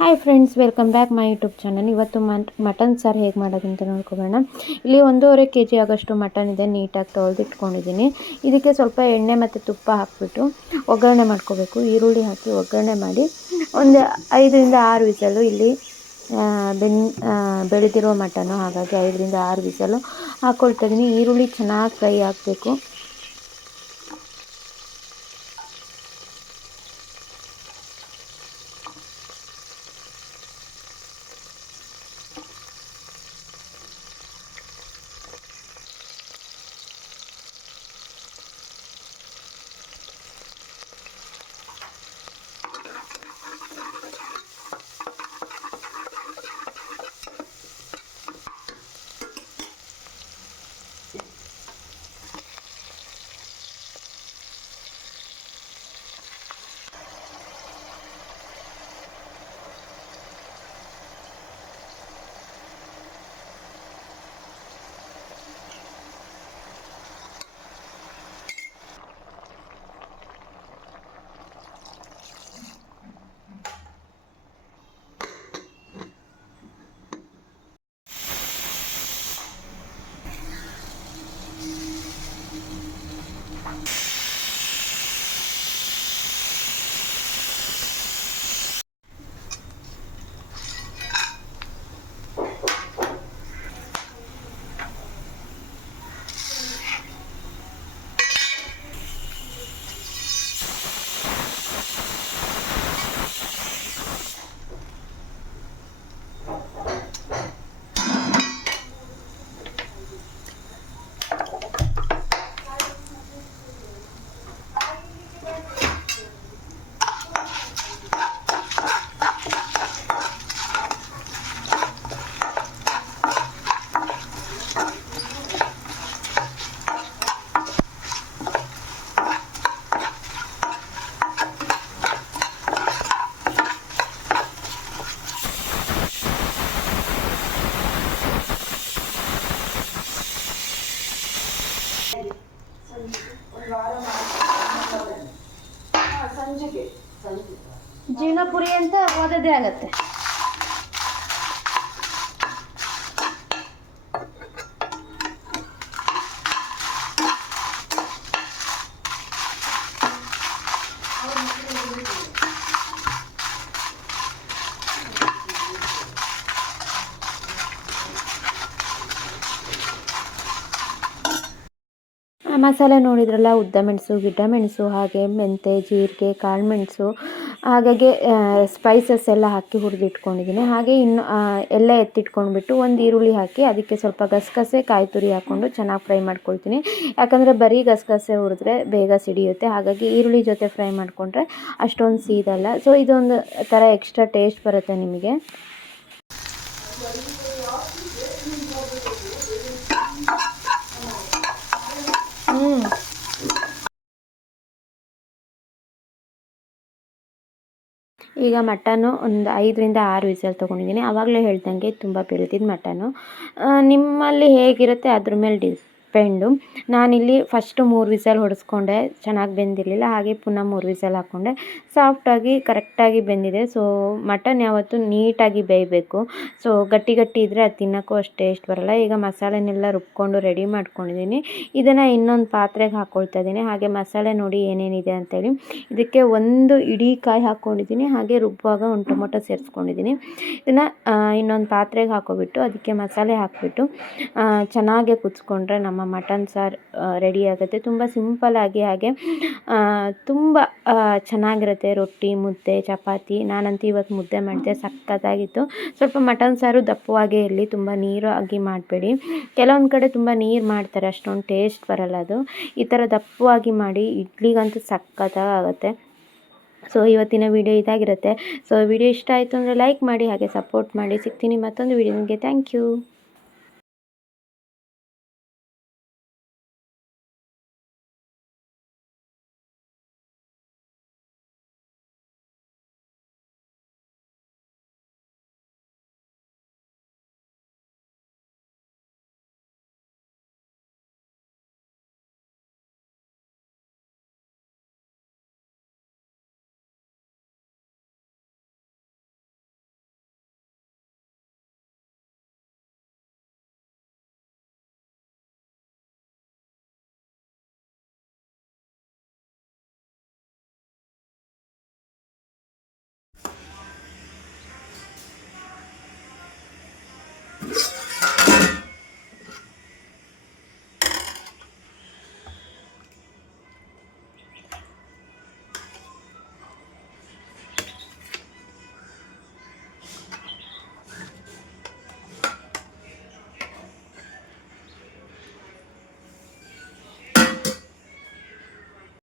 Hi friends, welcome back my YouTube channel. ಇವತ್ತು mutton ಸಾರು ಹೇಗೆ ಮಾಡೋದು ಅಂತ ನೋಡ್ಕೊಬೋಣ. ಇಲ್ಲಿ 1.5 kg ಆಗೋಷ್ಟು ಮಟನ್ ಇದೆ, ನೀಟಾಗಿ ತೊಳೆದು ಇಟ್ಕೊಂಡಿದ್ದೀನಿ. ಇದಕ್ಕೆ ಸ್ವಲ್ಪ ಎಣ್ಣೆ ಮತ್ತು ತುಪ್ಪ ಹಾಕಿಬಿಟ್ಟು ಒಗ್ಗರಣೆ ಮಾಡ್ಕೋಬೇಕು. ಈರುಳ್ಳಿ ಹಾಕಿ ಒಗ್ಗರಣೆ ಮಾಡಿ ಒಂದು 5ರಿಂದ 6 ವಿಸಲು ಇಲ್ಲಿ ಬೆಳೆದಿರೋ ಮಟನು, ಹಾಗಾಗಿ 5ರಿಂದ 6 ವಿಸಲು ಹಾಕ್ಕೊಳ್ತಾ ಇದ್ದೀನಿ. ಈರುಳ್ಳಿ ಚೆನ್ನಾಗಿ ಫ್ರೈ ಆಗಬೇಕು. ಜೀರ್ಣಪುರಿ ಅಂತ ಓದೋದೇ ಆಗತ್ತೆ. ಮಸಾಲೆ ನೋಡಿದ್ರಲ್ಲ, ಉದ್ದ ಮೆಣಸು, ಗಿಡ್ಡ ಮೆಣಸು, ಹಾಗೆ ಮೆಂತೆ, ಜೀರಿಗೆ, ಕಾಳು ಮೆಣಸು, ಹಾಗಾಗಿ ಸ್ಪೈಸಸ್ ಎಲ್ಲ ಹಾಕಿ ಹುರಿದಿಟ್ಕೊಂಡಿದ್ದೀನಿ. ಹಾಗೆ ಇನ್ನು ಎಲ್ಲ ಎತ್ತಿಟ್ಕೊಂಡ್ಬಿಟ್ಟು ಒಂದು ಈರುಳ್ಳಿ ಹಾಕಿ ಅದಕ್ಕೆ ಸ್ವಲ್ಪ ಗಸಗಸೆ, ಕಾಯಿ ತುರಿ ಹಾಕ್ಕೊಂಡು ಚೆನ್ನಾಗಿ ಫ್ರೈ ಮಾಡ್ಕೊಳ್ತೀನಿ. ಯಾಕಂದರೆ ಬರೀ ಗಸಗಸೆ ಹುರಿದ್ರೆ ಬೇಗ ಸಿಡಿಯುತ್ತೆ, ಹಾಗಾಗಿ ಈರುಳ್ಳಿ ಜೊತೆ ಫ್ರೈ ಮಾಡಿಕೊಂಡ್ರೆ ಅಷ್ಟೊಂದು ಸೀದಲ್ಲ. ಸೊ ಇದೊಂದು ಥರ ಎಕ್ಸ್ಟ್ರಾ ಟೇಸ್ಟ್ ಬರುತ್ತೆ ನಿಮಗೆ. ಈಗ ಮಟನ್ನು ಒಂದು 5ರಿಂದ 6 ವಿಸಲ್ ತೊಗೊಂಡಿದ್ದೀನಿ. ಆವಾಗಲೇ ಹೇಳ್ದಂಗೆ ತುಂಬ ಬೆಳೆದಿದ್ದ ಮಟನು. ನಿಮ್ಮಲ್ಲಿ ಹೇಗಿರುತ್ತೆ ಅದ್ರ ಮೇಲೆ ಡಿಪೆಂಡು. ನಾನಿಲ್ಲಿ ಫಸ್ಟು 3 ವಿಸಲ್ ಹೊಡೆಸ್ಕೊಂಡೆ, ಚೆನ್ನಾಗಿ ಬೆಂದಿರಲಿಲ್ಲ. ಹಾಗೆ ಪುನಃ 3 ವಿಸಲ್ ಹಾಕ್ಕೊಂಡೆ, ಸಾಫ್ಟಾಗಿ ಕರೆಕ್ಟಾಗಿ ಬೆಂದಿದೆ. ಸೊ ಮಟನ್ ಯಾವತ್ತೂ ನೀಟಾಗಿ ಬೇಯಬೇಕು. ಸೊ ಗಟ್ಟಿ ಗಟ್ಟಿ ಇದ್ದರೆ ಅದು ತಿನ್ನೋಕ್ಕೂ ಅಷ್ಟು ಟೇಸ್ಟ್ ಬರೋಲ್ಲ. ಈಗ ಮಸಾಲೆನೆಲ್ಲ ರುಬ್ಕೊಂಡು ರೆಡಿ ಮಾಡ್ಕೊಂಡಿದ್ದೀನಿ. ಇದನ್ನು ಇನ್ನೊಂದು ಪಾತ್ರೆಗೆ ಹಾಕ್ಕೊಳ್ತಾ ಇದ್ದೀನಿ. ಹಾಗೆ ಮಸಾಲೆ ನೋಡಿ ಏನೇನಿದೆ ಅಂತೇಳಿ. ಇದಕ್ಕೆ ಒಂದು ಇಡೀ ಕಾಯಿ ಹಾಕ್ಕೊಂಡಿದ್ದೀನಿ. ಹಾಗೆ ರುಬ್ಬುವಾಗ ಒಂದು ಟೊಮೊಟೊ ಸೇರಿಸ್ಕೊಂಡಿದ್ದೀನಿ. ಇದನ್ನು ಇನ್ನೊಂದು ಪಾತ್ರೆಗೆ ಹಾಕೋಬಿಟ್ಟು ಅದಕ್ಕೆ ಮಸಾಲೆ ಹಾಕಿಬಿಟ್ಟು ಚೆನ್ನಾಗಿ ಕುದಿಸ್ಕೊಂಡ್ರೆ ನಮ್ಮ ಮಟನ್ ಸಾರು ರೆಡಿ ಆಗುತ್ತೆ. ತುಂಬ ಸಿಂಪಲ್ಲಾಗಿ, ಹಾಗೆ ತುಂಬ ಚೆನ್ನಾಗಿರುತ್ತೆ. ರೊಟ್ಟಿ, ಮುದ್ದೆ, ಚಪಾತಿ. ನಾನಂತೂ ಇವತ್ತು ಮುದ್ದೆ ಮಾಡಿದೆ, ಸಖತ್ತಾಗಿತ್ತು. ಸ್ವಲ್ಪ ಮಟನ್ ಸಾರು ದಪ್ಪವಾಗೇ ಇರಲಿ, ತುಂಬ ನೀರಾಗಿ ಮಾಡಬೇಡಿ. ಕೆಲವೊಂದು ಕಡೆ ತುಂಬ ನೀರು ಮಾಡ್ತಾರೆ, ಅಷ್ಟೊಂದು ಟೇಸ್ಟ್ ಬರಲ್ಲ ಅದು. ಈ ಥರ ದಪ್ಪವಾಗಿ ಮಾಡಿ, ಇಡ್ಲಿಗಂತೂ ಸಖತ್ತಾಗುತ್ತೆ. ಸೊ ಇವತ್ತಿನ ವಿಡಿಯೋ ಇದಾಗಿರುತ್ತೆ. ಸೊ ವಿಡಿಯೋ ಇಷ್ಟ ಆಯಿತು ಅಂದರೆ ಲೈಕ್ ಮಾಡಿ, ಹಾಗೆ ಸಪೋರ್ಟ್ ಮಾಡಿ. ಸಿಗ್ತೀನಿ ಮತ್ತೊಂದು ವಿಡಿಯೋ. ನಿಮಗೆ ಥ್ಯಾಂಕ್ ಯು.